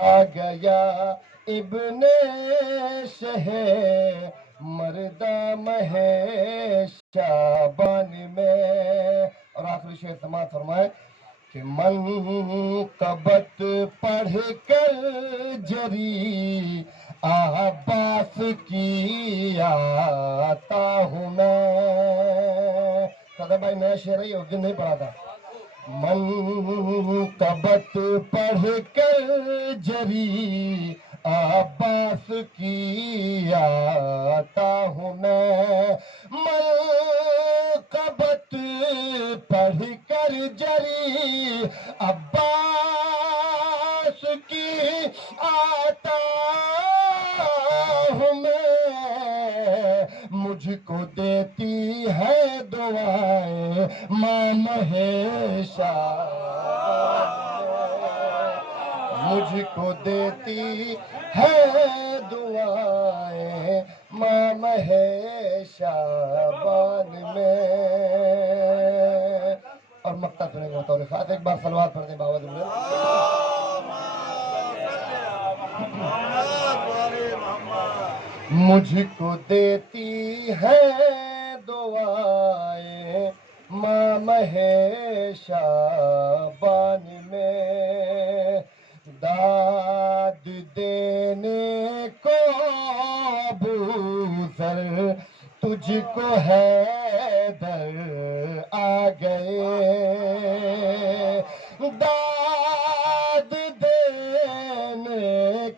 آ گیا ابن شہ مردہ مہ شعبان میں. اور آخری شعر سماعت فرمائے کہ منقبت پڑھ کر جری عباس کی آتا ہوں میں. صدر بھائی نیا شعر ہے، اس دن نہیں پڑھا تھا. منقبت پڑھ کر جری عباس کی آتا ہوں میں. منقبت پڑھ کر جری عباس کی آتا ہوں میں. مجھ کو دیتی ہے دعائیں ماں مہیشہ، مجھ کو دیتی ہے دعائیں ماں مہیشہ بان میں. اور مقطع سنیں گے بطور خاص. ایک بار صلوات پڑھ دیں بابا دل. مجھ کو دیتی ہے دعائیں ماں مہیشہ بان میں. داد دینے کو ابوذر تجھ کو حیدر آ گئے. داد دینے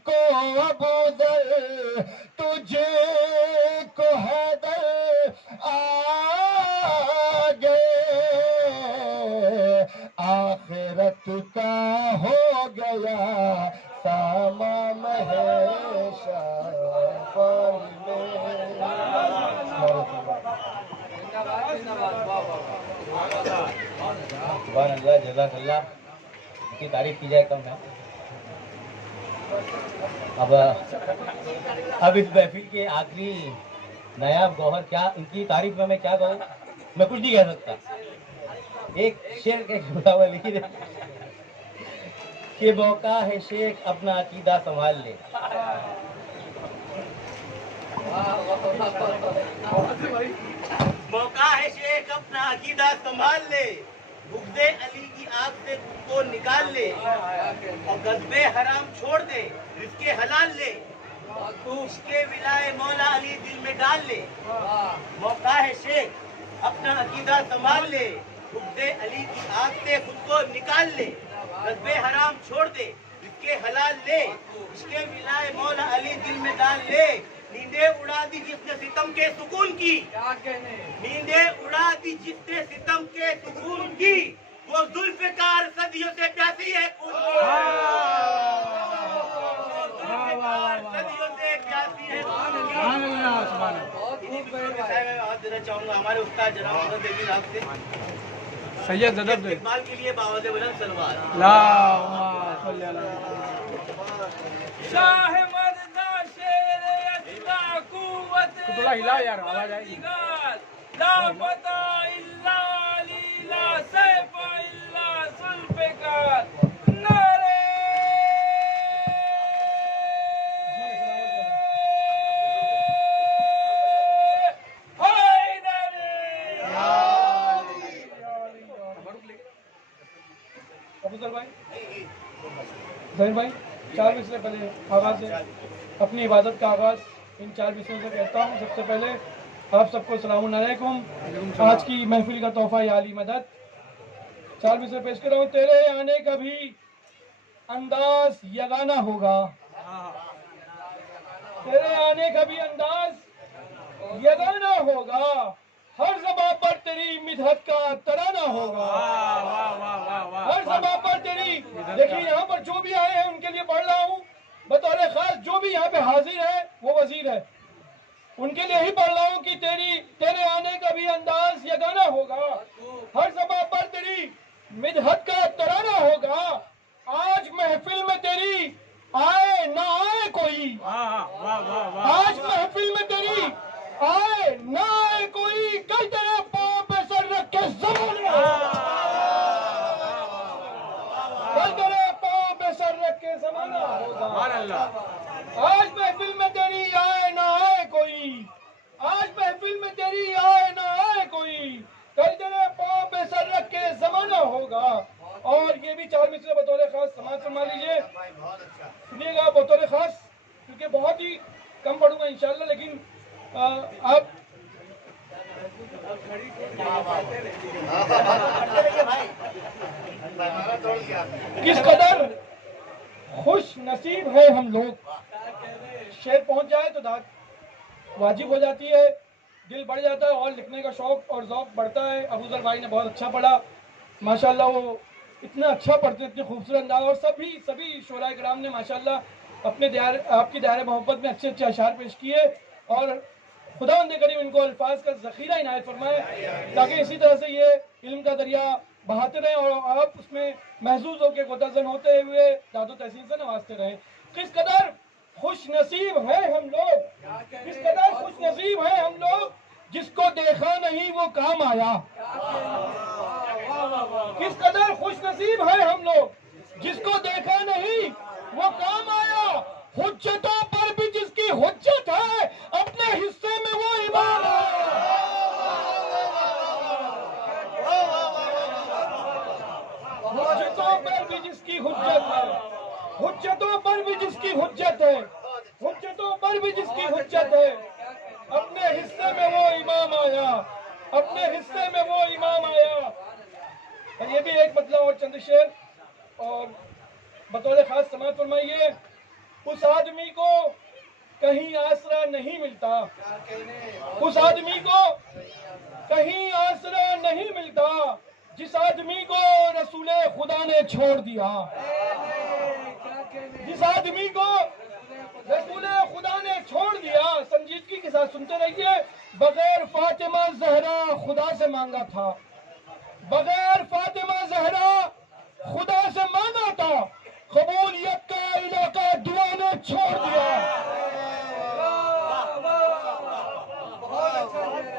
کو ابوذر تجھ کو حیدر آ گئے. آخرت کا ہو گیا ساما مہیشہ بان میں. سبحان اللہ، جزاک اللہ. ان کی تعریف کی جائے کم ہے. اب اس محفل کے آخری نایاب گوہر کیا، ان کی تعریف میں کیا کہوں، میں کچھ نہیں کہہ سکتا. ایک شعر کے بتا ہوا لکھی کہ موقع ہے شیخ اپنا عقیدہ سنبھال لے. موقع ہے شیخ اپنا عقیدہ سنبھال لے، بغض علی کی آگ سے خود کو نکال لے، اور غضب حرام چھوڑ دے، رزق حلال لے، عشق ولائے مولا علی دل میں ڈال لے. موقع ہے شیخ اپنا عقیدہ سنبھال لے، بغض علی کی آگ سے خود کو نکال لے، غضب حرام چھوڑ دے، رزق حلال لے، عشق ولائے مولا علی دل میں ڈال لے. نیندیں اڑا دی جس نے ستم کے سکون کی، نیندیں اڑا دی جس نے ستم کے سکون کی، وہ ذوالفقار صدیوں سے پیاسی ہے خون کی. صدیوں سے پیاسی ہے خون کی. میں آواز دینا چاہوں گا ہمارے استاد جناب حضرت دیوی صاحب سے. سید زدب اقبال کے لیے باوز بلند سلوات. اللہم صلی اللہ شاہ مردہ شیر اصلا قوت ہلا یار آواز آئے گی. لا فتح الا علی لا سیف الا ذوالفقار. نعرہ ظاہر بھائی 4 مصرے پہلے آغاز ہے. اپنی عبادت کا آغاز ان 4 مصروں سے کہتا ہوں. سب سے پہلے آپ سب کو السلام علیکم. آج کی محفل کا تحفہ یا علی مدد. 4 مصرے پیش کر رہا ہوں. تیرے آنے کا بھی انداز یگانہ ہوگا، تیرے آنے کا بھی انداز یگانہ ہوگا، ہر زباں پر تیری مدحت کا ترانہ ہوگا، ہر زباں پر تیری. دیکھیے یہاں پر جو بھی آئے ہیں ان کے لیے پڑھ رہا ہوں بطور خاص. جو بھی یہاں پہ حاضر ہے وہ وزیر ہے، ان کے لیے ہی پڑھ رہا ہوں کہ تیرے آنے کا بھی انداز یگانہ ہوگا، ہر زباں پر تیری مدحت کا ترانہ ہوگا. آج محفل میں تیری آئے نہ آئے کوئی، آج محفل میں تیری آئے نہ آئے کوئی، کل تیرے پاؤں پہ سر رکھ کے زمانہ ہوگا، کل تیرے پاؤں پہ سر رکھ کے زمانہ ہوگا. آج محفل میں تیری آئے نہ آئے کوئی، آج محفل میں تیری آئے نہ آئے کوئی، کل تیرے پاؤں پہ سر رکھ کے زمانہ ہوگا. اور یہ بھی 4 مصرے بطور خاص سماعت فرما لیجیے، سنیے گا بطور خاص، کیونکہ بہت ہی کم پڑھوں گا انشاءاللہ، لیکن آپ کس قدر خوش نصیب ہے ہم لوگ. شعر پہنچ جائے تو داد واجب ہو جاتی ہے، دل بڑھ جاتا ہے اور لکھنے کا شوق اور ذوق بڑھتا ہے. ابوذر بھائی نے بہت اچھا پڑھا ماشاءاللہ، وہ اتنا اچھا پڑھتے، اتنے خوبصورت انداز، اور سبھی شعراء کرام نے ماشاءاللہ اپنے آپ کی دائرہ محبت میں اچھے اچھے اشعار پیش کیے، اور خداوند کریم ان کو الفاظ کا ذخیرہ عنایت فرمائے تاکہ اسی طرح سے یہ علم کا دریا بہاتے رہیں اور آپ اس میں محظوظ ہو کے غوطہ ہوتے ہوئے داد و تحسین سے نوازتے رہیں. کس قدر خوش نصیب ہیں ہم لوگ، کس قدر خوش نصیب ہیں ہم لوگ، جس کو دیکھا نہیں وہ کام آیا. کس قدر خوش نصیب ہیں ہم لوگ، جس کو دیکھا نہیں وہ کام آیا. حجتوں پر بھی جس کی حجت ہے، اپنے حصے میں وہ امام آیا. حجتوں پر بھی جس کی حجت ہے، حجتوں پر بھی جس کی حجت ہے، حجتوں پر بھی جس کی حجت ہے، اپنے حصے میں وہ امام آیا، اپنے حصے میں وہ امام آیا. اور یہ بھی ایک مطلب اور چند شعر اور بطور خاص سماعت فرمائیے. اس آدمی کو کہیں آسرا نہیں ملتا، اس آدمی کو کہیں آسرا نہیں ملتا، جس آدمی کو رسول خدا نے چھوڑ دیا. جس آدمی کو رسول خدا نے چھوڑ دیا. سنجیدگی کے ساتھ سنتے رہیے. بغیر فاطمہ زہرا خدا سے مانگا تھا، بغیر فاطمہ زہرا خدا سے مانگا تھا، قبولیت کا علاقہ دعا نے چھوڑ دیا.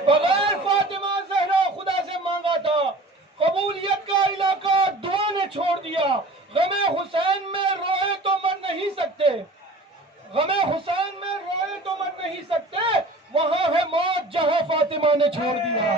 بغیر فاطمہ زہرا خدا سے مانگا تھا، قبولیت کا علاقہ دعا نے چھوڑ دیا. غم حسین میں روئے تو مر نہیں سکتے، غم حسین میں روئے تو مر نہیں سکتے، وہاں ہے موت جہاں فاطمہ نے چھوڑ دیا.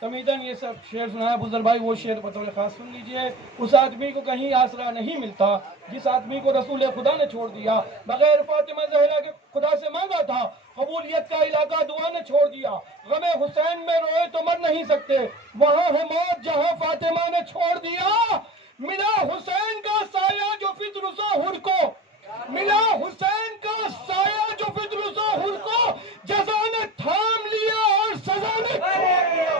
تمیدن یہ سب شعر سنایا ابوذر بھائی، وہ شعر بطور خاص سن لیجئے. اس آدمی کو کہیں آسرا نہیں ملتا، جس آدمی کو رسول خدا نے چھوڑ دیا. بغیر فاطمہ زہرا کے خدا سے مانگا تھا، قبولیت کا علاقہ دعا نے چھوڑ دیا. غم حسین میں روئے تو مر نہیں سکتے، وہاں ہے موت جہاں فاطمہ نے چھوڑ دیا. ملا حسین کا سایہ جو فطر ظہور کو، ملا حسین کا سایہ جو فطر ظہور کو، جزا نے تھام لیا اور سزا نے چھوڑ دیا.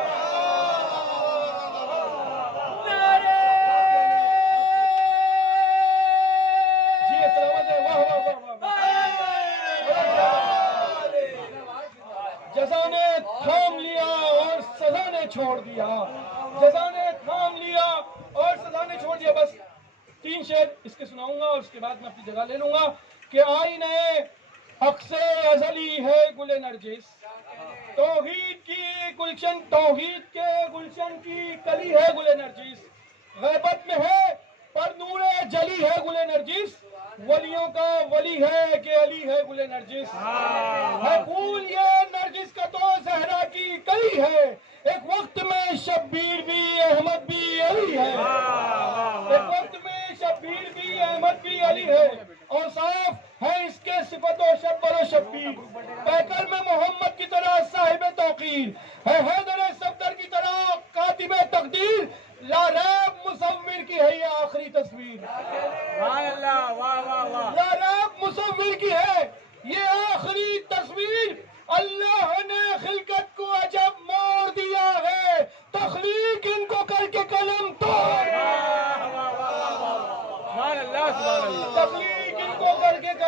جزا نے تھام لیا اور سزا نے چھوڑ دیا، جزا نے تھام لیا اور سزا نے چھوڑ دیا. بس 3 شعر اس کے سناؤں گا اور اس کے بعد میں اپنی جگہ لے لوں گا. کہ آئینہ عکس ازلی ہے گل نرجس، توحید کی گلشن، توحید کے گلشن کی کلی ہے گل نرجس، غیبت میں ہے پر نور جلی ہے گل نرجس، ولیوں کا ولی ہے کہ علی ہے گل نرجس. ہے پھول یہ نرجس کا تو زہرا کی کلی ہے، ایک وقت میں شبیر بھی احمد بھی علی ہے، ایک وقت میں شبیر بھی احمد بھی علی ہے. اور صاف ہے اس کے صفت و شبر و شبیر، پیکر میں محمد کی طرح صاحب توقیر، ہے حیدر صفدر کی طرح کاتب تقدیر، لا ریب مصور کی ہے یہ آخری تصویر. لا ریب مصور کی ہے یہ آخری تصویر، اللہ نے خلقت کو عجب موڑ دیا ہے، تخلیق ان کو کر کے کلام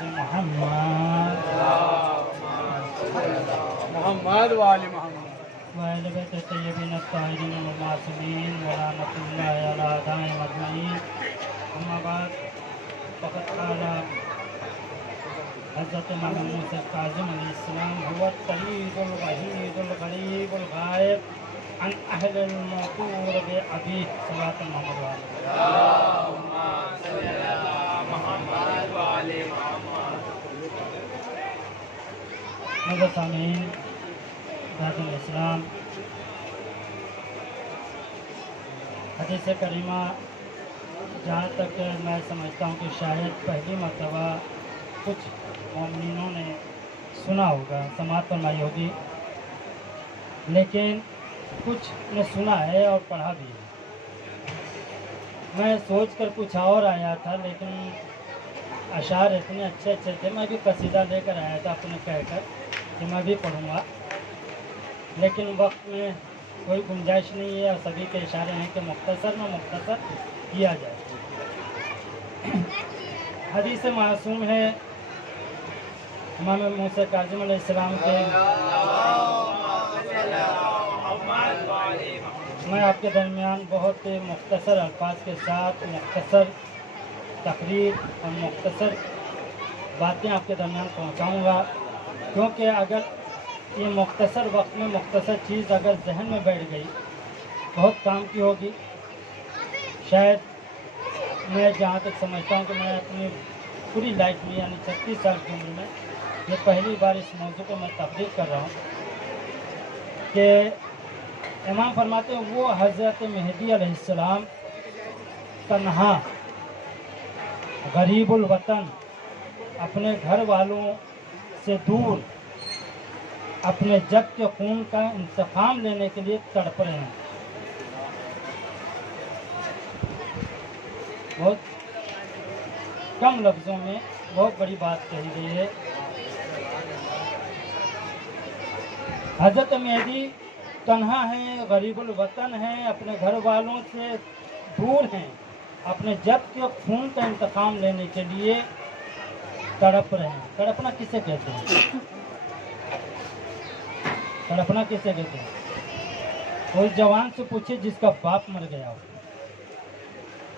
محمد محمد وآل محمد وآل بیت الطیبین الطاہرین المعصومین ولعنۃ اللہ علی اعدائهم اجمعین اما بعد فقد قال حضرت امام موسیٰ کاظم علیہ السلام هو الطريق الوحيد الغريب الغائب عن اہل الموقور بأبیہ صلاۃ محمد وآل نظر سامعین ذات الاسلام، حدیث کریمہ جہاں تک میں سمجھتا ہوں کہ شاید پہلی مرتبہ کچھ مومنینوں نے سنا ہوگا، سماعت فرمائی ہوگی، لیکن کچھ نے سنا ہے اور پڑھا بھی ہے۔ میں سوچ کر کچھ اور آیا تھا، لیکن اشعار اتنے اچھے اچھے تھے، میں بھی قصیدہ لے کر آیا تھا اپنے کہہ کر کہ میں بھی پڑھوں گا، لیکن وقت میں کوئی گنجائش نہیں ہے اور سبھی کے اشارے ہیں کہ مختصر میں مختصر کیا جائے۔ حدیث معصوم ہے امام موسیٰ کاظم علیہ السلام کے، میں آپ کے درمیان بہت مختصر الفاظ کے ساتھ مختصر تقریر اور مختصر باتیں آپ کے درمیان پہنچاؤں گا، کیونکہ اگر یہ مختصر وقت میں مختصر چیز اگر ذہن میں بیٹھ گئی بہت کام کی ہوگی۔ شاید میں جہاں تک سمجھتا ہوں کہ میں اپنی پوری لائف میں یعنی 36 سال کی عمر میں یہ پہلی بار اس موضوع پہ میں تقریر کر رہا ہوں کہ امام فرماتے ہیں وہ حضرت مہدی علیہ السلام تنہا غریب الوطن اپنے گھر والوں سے دور اپنے جد کے خون کا انتقام لینے کے لیے تڑپ رہے ہیں۔ بہت کم لفظوں میں بہت بڑی بات کہی گئی ہے۔ حضرت مہدی تنہا ہیں، غریب الوطن ہیں، اپنے گھر والوں سے دور ہیں، اپنے جد کے خون کا انتقام لینے کے لیے تڑپ رہے ہیں۔ تڑپنا کسے کہتے ہیں؟ تڑپنا کسے کہتے ہیں؟ اس جوان سے پوچھے جس کا باپ مر گیا ہو،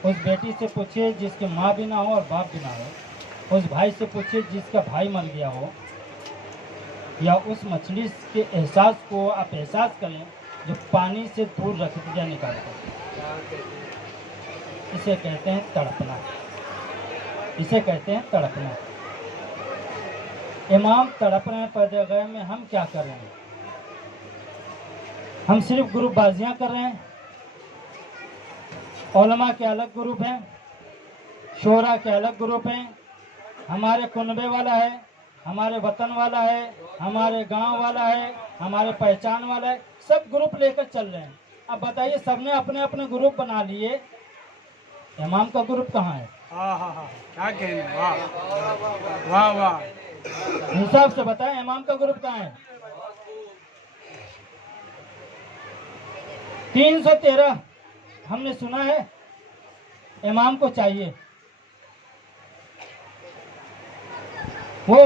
اس بیٹی سے پوچھے جس کی ماں بھی نہ ہو اور باپ بھی نہ ہو، اس بھائی سے پوچھے جس کا بھائی مر گیا ہو، یا اس مچھلی کے احساس کو آپ احساس کریں جو پانی سے دور رکھ دیا نکال کر، اسے کہتے ہیں تڑپنا، اسے کہتے ہیں تڑپنا۔ امام تڑپ رہے ہیں پردے غیب میں، ہم کیا کر رہے ہیں؟ ہم صرف گروپ بازیاں کر رہے ہیں؟ علماء کے الگ گروپ ہیں، شعراء کے الگ گروپ ہیں، ہمارے کنبے والا ہے، ہمارے وطن والا ہے، ہمارے گاؤں والا ہے، ہمارے پہچان والا ہے، سب گروپ لے کر چل رہے ہیں۔ اب بتائیے سب نے اپنے اپنے گروپ بنا لیے، امام کا گروپ کہاں ہے؟ کیا کہنے، واہ واہ واہ، انصاف سے بتائیں امام کا گروپ کہاں ہے؟ 313 ہم نے سنا ہے امام کو چاہیے۔ وہ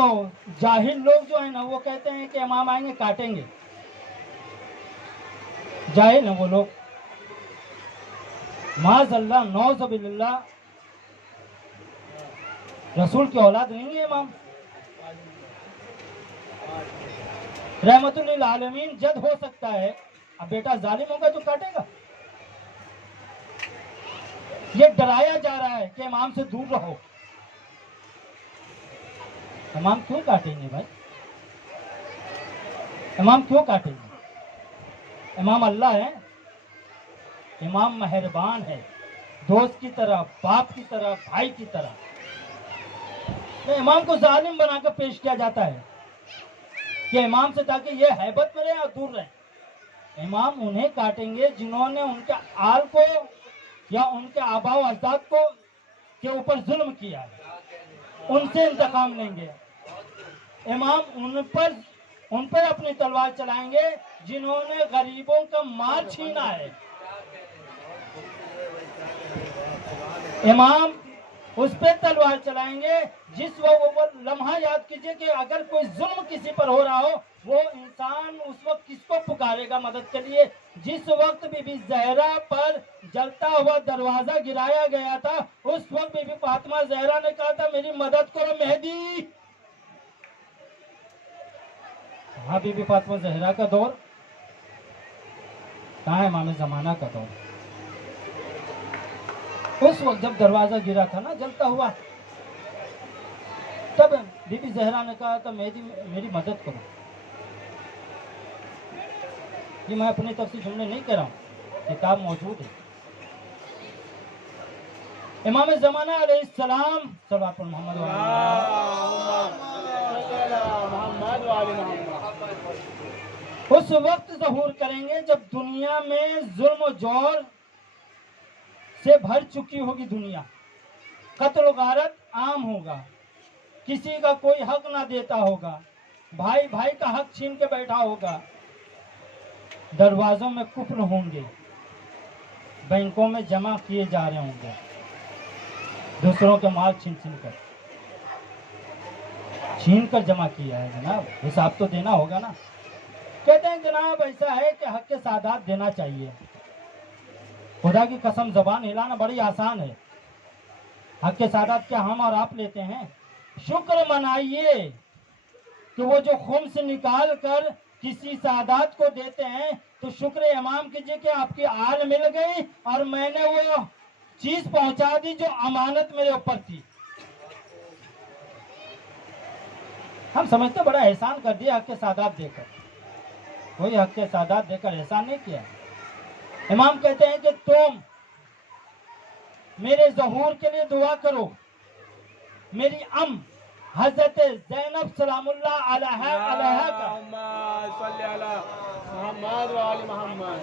جاہل لوگ جو ہیں نا وہ کہتے ہیں کہ امام آئیں گے کاٹیں گے، جاہل ہیں وہ لوگ، معاذ اللہ نعوذ باللہ، رسول کی اولاد نہیں ہے امام۔ رحمت للعالمین جد ہو سکتا ہے، اب بیٹا ظالم ہوگا تو کاٹے گا۔ یہ ڈرایا جا رہا ہے کہ امام سے دور رہو۔ امام کیوں کاٹیں گے بھائی؟ امام کیوں کاٹیں گے؟ امام اللہ ہے، امام مہربان ہے، دوست کی طرح، باپ کی طرح، بھائی کی طرح۔ امام کو ظالم بنا کر پیش کیا جاتا ہے کہ امام سے تاکہ یہ ہیبت میں رہے اور دور رہے۔ امام انہیں کاٹیں گے جنہوں نے ان کے آل کو یا ان کے آباء و اجداد کو کے اوپر ظلم کیا ہے، ان سے انتقام لیں گے۔ امام ان پر اپنی تلوار چلائیں گے جنہوں نے غریبوں کا مال چھینا ہے۔ امام اس پہ تلوار چلائیں گے. جس وہ لمحہ یاد کیجئے کہ اگر کوئی ظلم کسی پر ہو رہا ہو وہ انسان اس وقت کس کو پکارے گا مدد کے لیے؟ جس وقت بی بی زہرا پر جلتا ہوا دروازہ گرایا گیا تھا اس وقت بی بی فاطمہ زہرا نے کہا تھا میری مدد کرو مہدی. ہاں بی بی فاطمہ زہرا کا دور کہاں ہے امام زمانہ کا دور؟ اس وقت جب دروازہ گرا تھا نا جلتا ہوا تب بی بی زہرا نے کہا تھا میری مدد کرو. یہ میں اپنی طرف سے جملے نہیں کہہ رہا ہوں، کتاب موجود ہے. امام زمانہ علیہ السلام صلوات محمد اس وقت ظہور کریں گے جب دنیا میں ظلم و جور سے بھر چکی ہوگی دنیا، قتل و غارت عام ہوگا، کسی کا کوئی حق نہ دیتا ہوگا، بھائی بھائی کا حق چھین کے بیٹھا ہوگا، دروازوں میں کفر ہوں گے، بینکوں میں جمع کیے جا رہے ہوں گے دوسروں کے مال چھین کر جمع کیا ہے. جناب حساب تو دینا ہوگا نا. کہتے ہیں جناب ایسا ہے کہ حق کے سادات دینا چاہیے. خدا کی قسم زبان ہلانا بڑی آسان ہے. حق کے سادات کیا ہم اور آپ لیتے ہیں؟ شکر منائیے کہ وہ جو خمس نکال کر کسی سادات کو دیتے ہیں تو شکر امام کیجئے کہ آپ کی آل مل گئی اور میں نے وہ چیز پہنچا دی جو امانت میرے اوپر تھی. ہم سمجھتے بڑا احسان کر دیا حق کے سادات دے کر. کوئی حق کے سادات دے کر احسان نہیں کیا. امام کہتے ہیں کہ تم میرے ظہور کے لیے دعا کرو. میری ام حضرت زینب سلام اللہ علیہا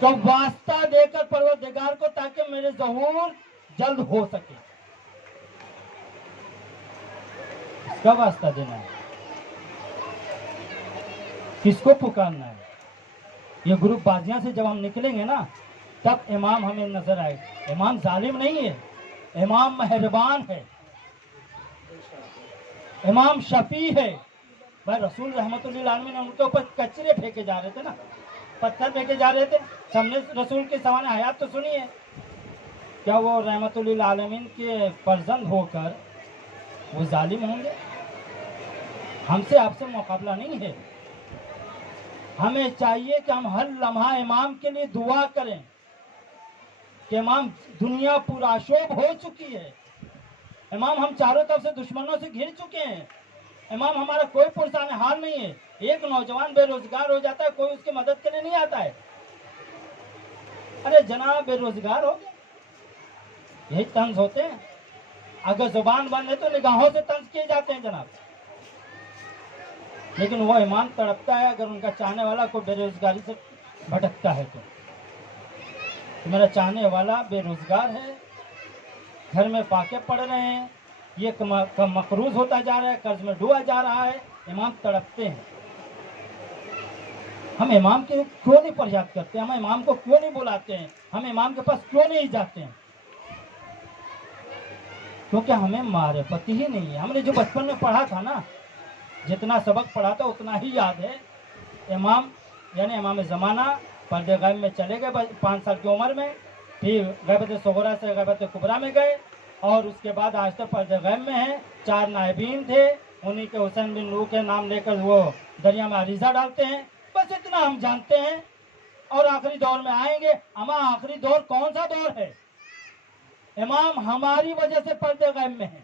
کا واسطہ دے کر پروردگار کو تاکہ میرے ظہور جلد ہو سکے. اس کا واسطہ دینا ہے، کس کو پکارنا ہے. یہ گروپ بازیاں سے جب ہم نکلیں گے نا تب امام ہمیں نظر آئے. امام ظالم نہیں ہے، امام مہربان ہے، امام شفیع ہے. بھائی رسول رحمت اللہ علیہ نے ان کے اوپر کچرے پھینکے جا رہے تھے نا، پتھر پھینکے جا رہے تھے. سب نے رسول کے سوانح حیات تو سنی ہے. کیا وہ رحمت اللہ عالمین کے فرزند ہو کر وہ ظالم ہوں گے؟ ہم سے آپ سے مقابلہ نہیں ہے. ہمیں چاہیے کہ ہم ہر لمحہ امام کے لیے دعا کریں کہ امام دنیا پرآشوب ہو چکی ہے. امام ہم چاروں طرف سے دشمنوں سے گھر چکے ہیں. امام ہمارا کوئی پرسان حال نہیں ہے. ایک نوجوان بے روزگار ہو جاتا ہے کوئی اس کی مدد کے لیے نہیں آتا ہے. ارے جناب بے روزگار ہو گئے، یہی طنز ہوتے ہیں. اگر زبان بند ہے تو نگاہوں سے طنز کیے جاتے ہیں جناب. لیکن وہ امام تڑپتا ہے اگر ان کا چاہنے والا کوئی بے روزگاری سے بھٹکتا ہے تو میرا چاہنے والا بے روزگار ہے، گھر میں فاقے پڑ رہے ہیں، یہ مقروض ہوتا جا رہا ہے، قرض میں ڈوبا جا رہا ہے. امام تڑپتے ہیں. ہم امام کے کیوں نہیں فریاد کرتے؟ ہم امام کو کیوں نہیں بلاتے ہیں؟ ہم امام کے پاس کیوں نہیں جاتے ہیں؟ کیونکہ ہمیں معرفت ہی نہیں ہے. ہم نے جو بچپن میں پڑھا تھا نا، جتنا سبق پڑھا تھا اتنا ہی یاد ہے. امام یعنی امام زمانہ پردے غیب میں چلے گئے 5 سال کی عمر میں، پھر غیبت صغریٰ سے غیبت کبریٰ میں گئے اور اس کے بعد آج تک پردے غیب میں ہیں. 4 نائبین تھے، انہی کے حسین بن نور کے نام لے کر وہ دریا میں عریضہ ڈالتے ہیں. بس اتنا ہم جانتے ہیں. اور آخری دور میں آئیں گے. اما آخری دور کون سا دور ہے؟ امام ہماری وجہ سے پردے غیب میں ہیں.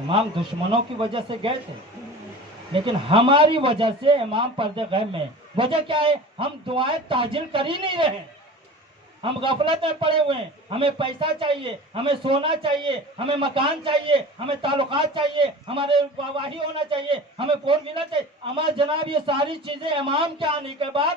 امام دشمنوں کی وجہ سے گئے تھے لیکن ہماری وجہ سے امام پردے غیب میں ہیں. وجہ کیا ہے؟ ہم دعائیں تاجل کر ہی نہیں رہے. ہم غفلت میں پڑے ہوئے ہیں. ہمیں پیسہ چاہیے، ہمیں سونا چاہیے، ہمیں مکان چاہیے، ہمیں تعلقات چاہیے، ہمارے واہی ہونا چاہیے، ہمیں 4 ویلر چاہیے. اما جناب یہ ساری چیزیں امام کے آنے کے بعد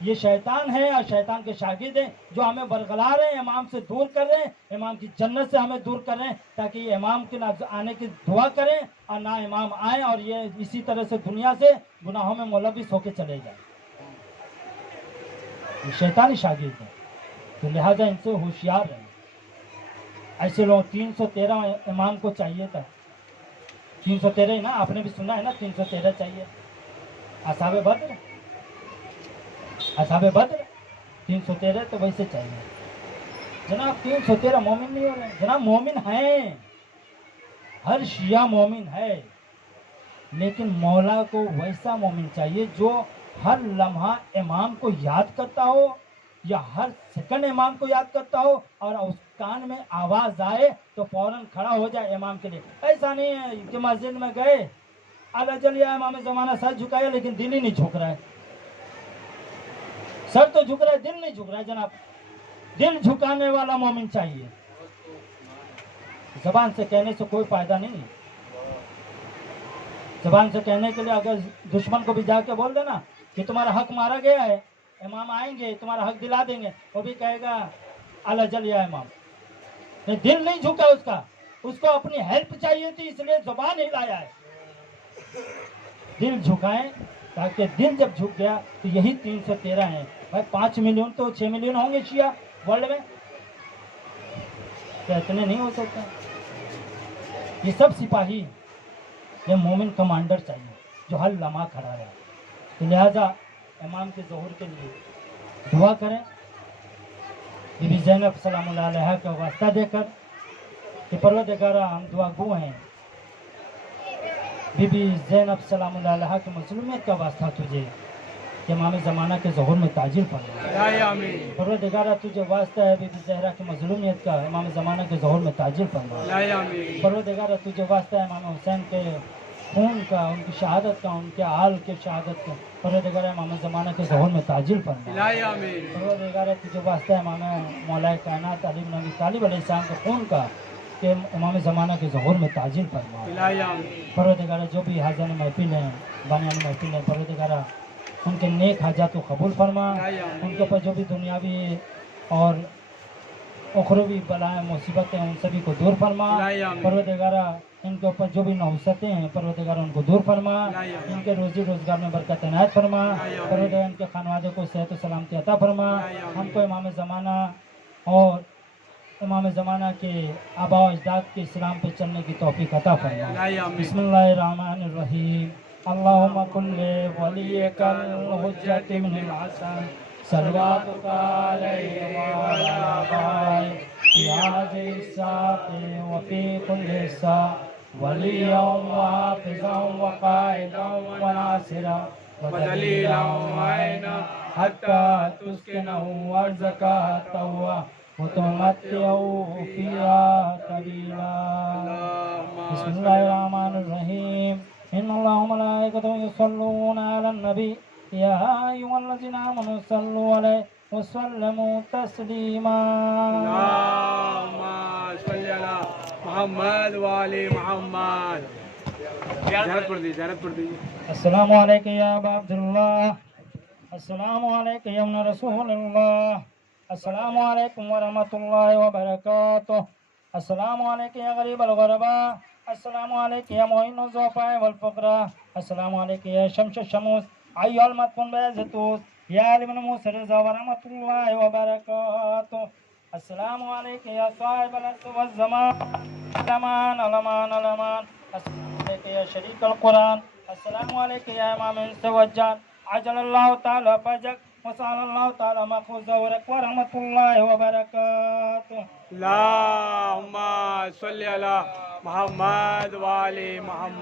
یہ شیطان ہے اور شیطان کے شاگرد ہیں جو ہمیں برگلا رہے ہیں، امام سے دور کر رہے ہیں، امام کی جنت سے ہمیں دور کر رہے ہیں، تاکہ یہ امام کے نہ آنے کی دعا کریں اور نہ امام آئیں اور یہ اسی طرح سے دنیا سے گناہوں میں ملوث ہو کے چلے جائیں۔ یہ شیطانی شاگرد ہیں، تو لہٰذا ان سے ہوشیار رہیں۔ ایسے لوگ 313 امام کو چاہیے تھا، 313 ہی نا، آپ نے بھی سنا ہے نا، 313 چاہیے۔ اصحاب بدر 313 تو ویسے چاہیے جناب۔ 313 مومن نہیں ہو رہے جناب، مومن ہیں، ہر شیعہ مومن ہے، لیکن مولا کو ویسا مومن چاہیے جو ہر لمحہ امام کو یاد کرتا ہو، یا ہر سیکنڈ امام کو یاد کرتا ہو، اور اس کان میں آواز آئے تو فوراً کھڑا ہو جائے امام کے لیے۔ ایسا نہیں ہے کہ مسجد میں گئے اعلیٰ یا امام زمانہ سر جھکایا لیکن دل ہی نہیں جھک رہا ہے۔ سر تو جھک رہا ہے، دل نہیں جھک رہا ہے جناب۔ دل جھکانے والا مومن چاہیے، زبان سے کہنے سے کوئی فائدہ نہیں۔ زبان سے کہنے کے لیے اگر دشمن کو بھی جا کے بول دینا کہ تمہارا حق مارا گیا ہے، امام آئیں گے تمہارا حق دلا دیں گے، وہ بھی کہے گا اعلیٰ یا امام۔ دل نہیں جھکا اس کو اپنی ہیلپ چاہیے تھی، اس لیے زبان ہلایا ہے۔ دل جھکائیں، تاکہ دل جب جھک گیا تو یہی 313 ہیں بھائی۔ 5 ملین تو 6 ملین ہوں گے شیعہ ورلڈ میں، کیا اتنے نہیں ہو سکتے؟ یہ سب سپاہی، یہ مومن کمانڈر چاہیے جو ہر لمحہ کھڑا رہے۔ تو لہٰذا امام کے ظہور کے لیے دعا کریں، بی بی زینب سلام اللہ علیہ کا واسطہ دے کر کہ پروردگارہ ہم دعا گو ہیں، بی بی زینب سلام اللہ علیہ کی مظلومیت کا واسطہ تجھے کہ امام زمانہ کے ظہور میں تاجر فرما۔ پروردگارہ تجھے واسطہ ہے بی بی زہرا کی مظلومیت کا، امام زمانہ کے ظہور میں تاجر فرما۔ پروردگارہ تجھے واسطہ ہے امام حسین کے خون کا، ان کی شہادت کا، ان کے آل کے شہادت کا، پروردگارہ امام زمانہ کے ظہور میں تاجر فرما۔ پروردگارہ تجھے واسطہ ہے امام مولا کائنات علی بن ابی طالب علیہ السلام کے خون کا کہ امام زمانہ کے ظہور میں تاجر فرما۔ پروردگارہ جو بھی حاضرین محفل ہیں، بانیان محفل ہیں، پروردگارہ ان کے نیک حاجات کو قبول فرما، ان کے اوپر جو بھی دنیاوی اور اخروی بلائیں مصیبتیں ان سبھی کو دور فرما۔ پروردگارہ ان کے اوپر جو بھی نحوستیں ہیں پروردگارہ ان کو دور فرما، ان کے روزی روزگار میں برکت عنایت فرما، پروردگارہ ان کے خانوادے کو صحت و سلامتی عطا فرما، ہم کو امام زمانہ اور امام زمانہ کے آباء و اجداد کے اسلام پہ چلنے کی توفیق عطا فرما۔ بسم اللہ الرحمن الرحیم۔ اللہم کل ولیک الحجۃ بن الحسن صلواتک علیہ وعلی آبائہ فی ہذہ الساعة وفی کل ساعة ولیا وحافظا وقائدا وناصرا ودلیلا وعینا حتی تسکنہ ارضک طوعا وتمتعه فيها طويلا۔ بسم اللہ الرحمن الرحیم۔ ان اللہ وملائکته یصلون علی النبی یا ایھا الذین آمنوا صلوا علیہ وسلموا تسلیما۔ اللهم صل على محمد وعلى محمد۔ زیارت پڑھ دی۔ السلام علیکم یا ابا عبداللہ، السلام علیکم یا ابن رسول اللہ، السلام علیکم ورحمۃ اللہ وبرکاتہ، السلام علیکم یا غریب الغرباء، السلام علیکم یا معین الضعفاء والفقراء، السلام علیکم یا شمس الشموس ایھا المدفون بعزتوس یا علی بن موسی رضا ورحمۃ اللہ وبرکاتہ، السلام علیکم یا صاحب العصر والزمان الامان الامان الامان، السلام علیکم یا شریک القرآن، السلام علیکم یا امام انس والجان عجل اللہ تعالی فجک وصال اللہ تعالی محفوظ ورحمۃ اللہ وبرکاتہ۔ اللهم صل على محمد وعلى محمد۔